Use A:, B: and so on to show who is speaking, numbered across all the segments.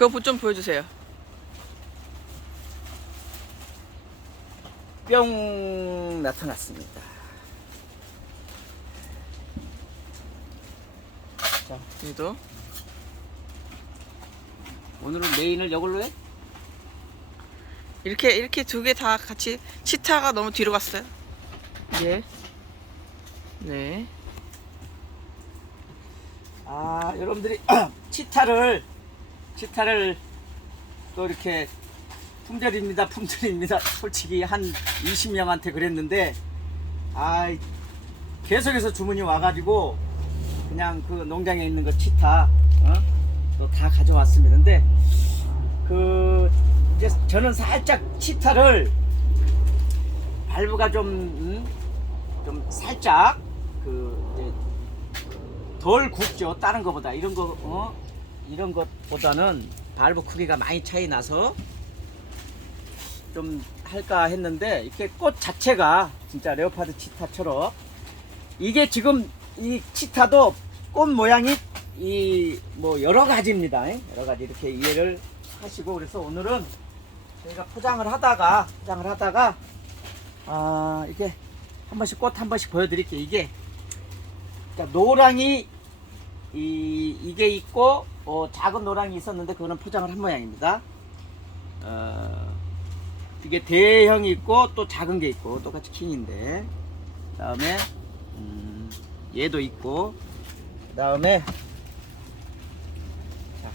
A: 그거 좀 보여주세요.
B: 뿅 나타났습니다. 자,
A: 얘도
B: 오늘은 메인을 이걸로 해?
A: 이렇게 이렇게 두 개 다 같이 치타가 너무 뒤로 갔어요. 예. 네.
B: 아, 여러분들이 치타를 치타를 또 이렇게 품절입니다, 품절입니다. 솔직히 한 20명한테 그랬는데 아, 계속해서 주문이 와가지고 그냥 그 농장에 있는 거 치타 어? 또 다 가져왔습니다. 근데 그 이제 저는 살짝 치타를 발브가 좀, 음? 좀 살짝 그 이제 덜 굵죠 다른 거보다 이런 거 어? 이런 것보다는 발브 크기가 많이 차이 나서 좀 할까 했는데 이렇게 꽃 자체가 진짜 레오파드 치타처럼 이게 지금 이 치타도 꽃 모양이 이 뭐 여러 가지입니다. 여러 가지 이렇게 이해를 하시고 그래서 오늘은 저희가 포장을 하다가 포장을 하다가 아 이게 한 번씩 꽃 한 번씩 보여드릴게요. 이게 그러니까 노랑이 이 이게 있고 어, 작은 노랑이 있었는데 그거는 포장을 한 모양입니다. 어, 이게 대형이 있고 또 작은 게 있고 똑같이 킹인데 그다음에 음, 얘도 있고 그다음에 자,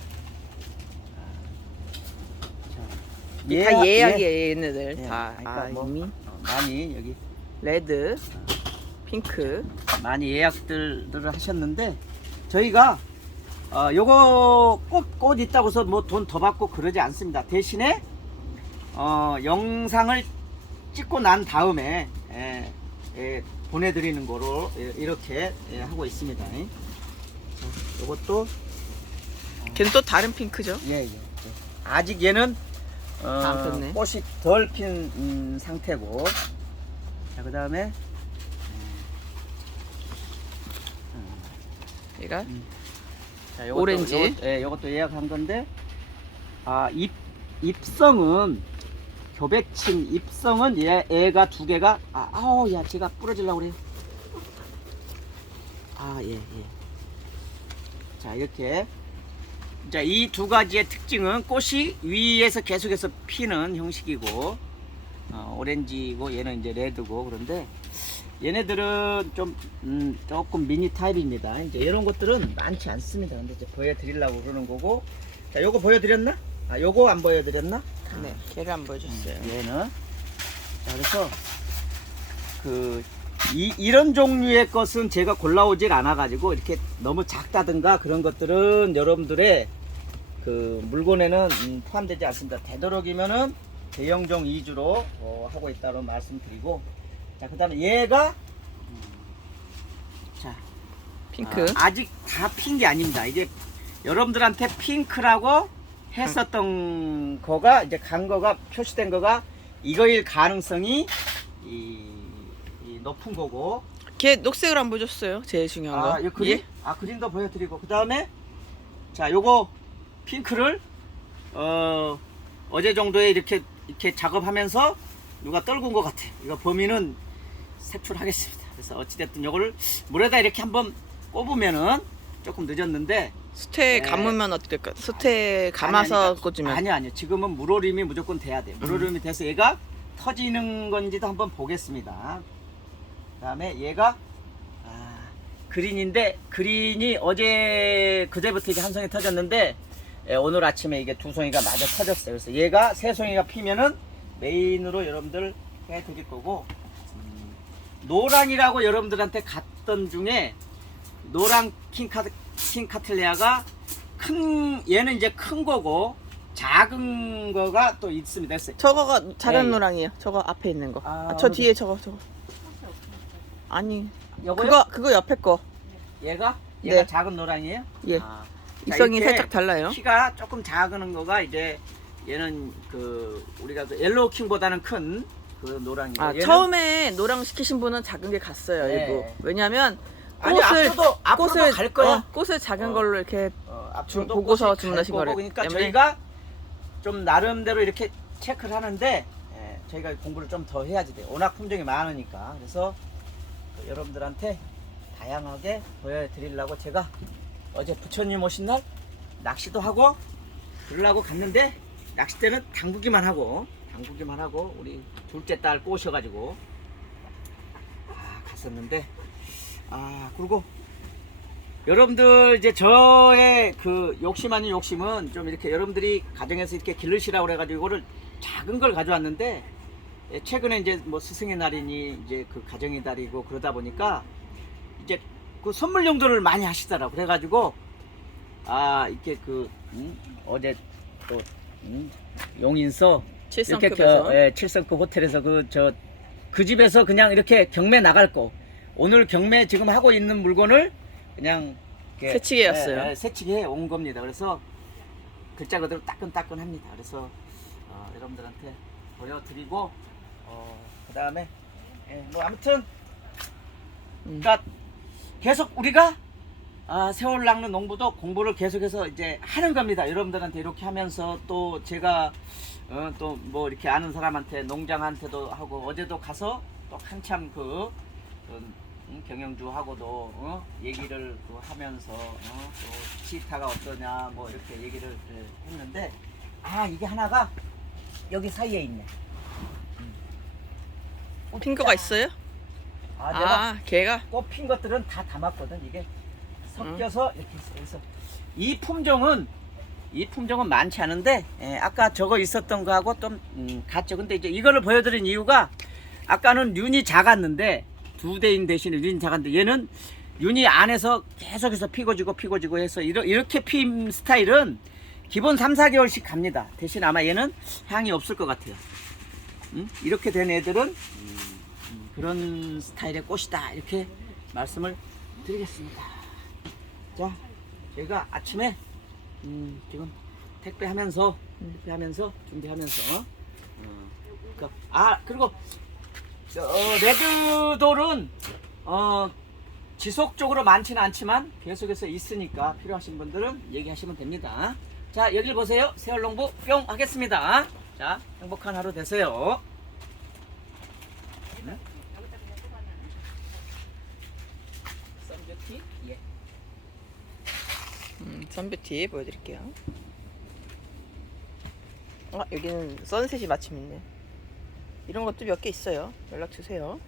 B: 자,
A: 다
B: 얘-
A: 예약이에요 얘네들
B: 예,
A: 다.
B: 그러니까
A: 아,
B: 뭐,
A: 이미
B: 어, 많이 여기
A: 레드, 핑크.
B: 많이 예약들을 하셨는데 저희가 어, 요거 꽃, 꽃 있다고 해서 뭐 돈 더 받고 그러지 않습니다. 대신에 어, 영상을 찍고 난 다음에 예, 예, 보내드리는 거로 예, 이렇게 예, 하고 있습니다. 자, 요것도
A: 걔는 또 다른 핑크죠.
B: 예, 예. 예. 아직 얘는 어,
A: 안 폈네.
B: 꽃이 덜핀 음, 상태고 자, 그 다음에
A: 얘가
B: 자,
A: 오렌지.
B: 요것, 예, 요것도 예약한 건데, 아, 입, 입성은, 교백층 입성은 얘, 애가 두 개가, 아, 아우, 야, 제가 부러지려고 그래요. 아, 예, 예. 자, 이렇게. 자, 이 두 가지의 특징은 꽃이 위에서 계속해서 피는 형식이고, 어, 오렌지고, 얘는 이제 레드고, 그런데, 얘네들은 좀 음, 조금 미니 타입입니다. 이제 이런 것들은 많지 않습니다. 근데 이제 보여드리려고 그러는 거고. 자, 요거 보여드렸나? 아, 요거 안 보여드렸나?
A: 네, 걔를 안 보여줬어요.
B: 얘는. 자, 그래서 그 이, 이런 종류의 것은 제가 골라오질 않아가지고 이렇게 너무 작다든가 그런 것들은 여러분들의 그 물건에는 음, 포함되지 않습니다. 되도록이면은 대형종 위주로 어, 하고 있다고 말씀드리고 자 그 다음에 얘가 음, 자
A: 핑크.
B: 아, 직 다 핀 게 아닙니다. 이제 여러분들한테 핑크라고 했었던 거가 이제 간 거가 표시된 거가 이거일 가능성이 이, 이 높은 거고
A: 걔 녹색을 안 보여줬어요. 제일 중요한 거.
B: 아, 이 그림?
A: 예?
B: 아, 그림도 보여드리고. 그 다음에, 자, 요거 핑크를, 어, 어제 정도에 이렇게, 이렇게 작업하면서 누가 떨군 것 같아. 이거 범인은 색출하겠습니다. 그래서 어찌됐든 요거를 물에다 이렇게 한번 꼽으면은 조금 늦었는데.
A: 수태
B: 네.
A: 감으면 어떨까? 수태 감아서
B: 아니,
A: 꽂으면.
B: 아니요, 아니요. 지금은 물오림이 무조건 돼야 돼. 물오림이 돼서 얘가 터지는 건지도 한번 보겠습니다. 그 다음에 얘가, 아, 그린인데, 그린이 어제, 그제부터 이게 한 송이 터졌는데, 예, 오늘 아침에 이게 두 송이가 마저 터졌어요. 그래서 얘가 세 송이가 피면은 메인으로 여러분들 해드릴 거고, 음, 노랑이라고 여러분들한테 갔던 중에, 노랑 킹카, 킹카틀레아가 큰, 얘는 이제 큰 거고, 작은 거가 또 있습니다.
A: 저거가 작은
B: 예, 예.
A: 노랑이에요. 저거 앞에 있는 거.
B: 아,
A: 아, 저? 뒤에 저거 저거. 아니
B: 요거요?
A: 그거 그거 옆에 거.
B: 얘가? 얘가
A: 네.
B: 작은 노랑이에요?
A: 예.
B: 아, 자,
A: 입성이
B: 이렇게
A: 살짝 달라요.
B: 키가 조금 작은 거가 이제 얘는 그 우리가 그 옐로우 킹보다는 큰 그 노랑이고
A: 아 처음에 노랑 시키신 분은 작은 게 갔어요
B: 네.
A: 일부. 왜냐면
B: 아니,
A: 꽃을
B: 앞으로도- 앞으로도
A: 꽃을
B: 갈 거야.
A: 어, 꽃을 작은
B: 어.
A: 걸로 이렇게
B: 어, 앞으로도
A: 보고서
B: 꽃이 갈
A: 주문하신
B: 거고
A: 거를
B: 그러니까
A: 때문에.
B: 저희가 좀 나름대로 이렇게 체크를 하는데 예, 저희가 공부를 좀 더 해야지 돼요. 워낙 품종이 많으니까 그래서 그 여러분들한테 다양하게 보여드리려고 제가 어제 부처님 오신 날 낚시도 하고 그러려고 갔는데 낚싯대는 담그기만 하고 담그기만 하고 우리 둘째 딸 꼬셔가지고. 아 갔었는데. 아 그리고 여러분들 이제 저의 그 욕심 아닌 욕심은 좀 이렇게 여러분들이 가정에서 이렇게 기르시라고 그래가지고 이거를 작은 걸 가져왔는데 예, 최근에 이제 뭐 스승의 날이니 이제 그 가정의 달이고 그러다 보니까 이제 그 선물 용도를 많이 하시더라고. 그래가지고 아 이렇게 그 음, 어제 또 음, 용인서 이렇게 그, 예, 칠성급 호텔에서 그 저 그 집에서 그냥 이렇게 경매 나갈 거 오늘 경매 지금 하고 있는 물건을 그냥 이렇게,
A: 새치기 왔어요.
B: 예, 예, 새치기 해 온 겁니다. 그래서 글자 그대로 따끈따끈합니다. 그래서 어, 여러분들한테 보여드리고 어, 그 다음에 예, 뭐 아무튼
A: 음.
B: 그러니까 계속 우리가 아, 세월 낚는 농부도 공부를 계속해서 이제 하는 겁니다. 여러분들한테 이렇게 하면서 또 제가 어, 또 뭐 이렇게 아는 사람한테 농장한테도 하고 어제도 가서 또 한참 그 음, 음, 경영주하고도 어, 얘기를 또 하면서 어, 또 치타가 어떠냐 뭐 이렇게 얘기를 예, 했는데 아 이게 하나가 여기 사이에 있네.
A: 핑크가 있어요?
B: 아 내가
A: 아, 걔가
B: 꽃핀 것들은 다 담았거든 이게 섞여서 이렇게 있어 그래서 이 품종은 이 품종은 많지 않은데 예, 아까 저거 있었던 거하고 좀 음, 같죠. 근데 이제 이거를 보여드린 이유가 아까는 윤이 작았는데 두 대인 대신에 윤이 작았는데 얘는 윤이 안에서 계속해서 피고 지고 피고 지고 해서 이러, 이렇게 핀 스타일은 기본 3, 4개월씩 갑니다. 대신 아마 얘는 향이 없을 것 같아요. 음? 이렇게 된 애들은 음, 음, 그런 스타일의 꽃이다. 이렇게 말씀을 드리겠습니다. 자, 저희가 아침에 음, 지금 택배하면서 택배하면서 준비하면서 어, 그러니까, 아 그리고 어, 레드돌은 어, 지속적으로 많지는 않지만 계속해서 있으니까 필요하신 분들은 얘기하시면 됩니다. 자 여길 보세요. 세월농부 뿅 하겠습니다. 자 행복한 하루 되세요. 썬뷰티 예.
A: 음, 선뷰티 보여드릴게요. 아, 여기는 선셋이 마침 있네. 이런 것도 몇 개 있어요. 연락 주세요.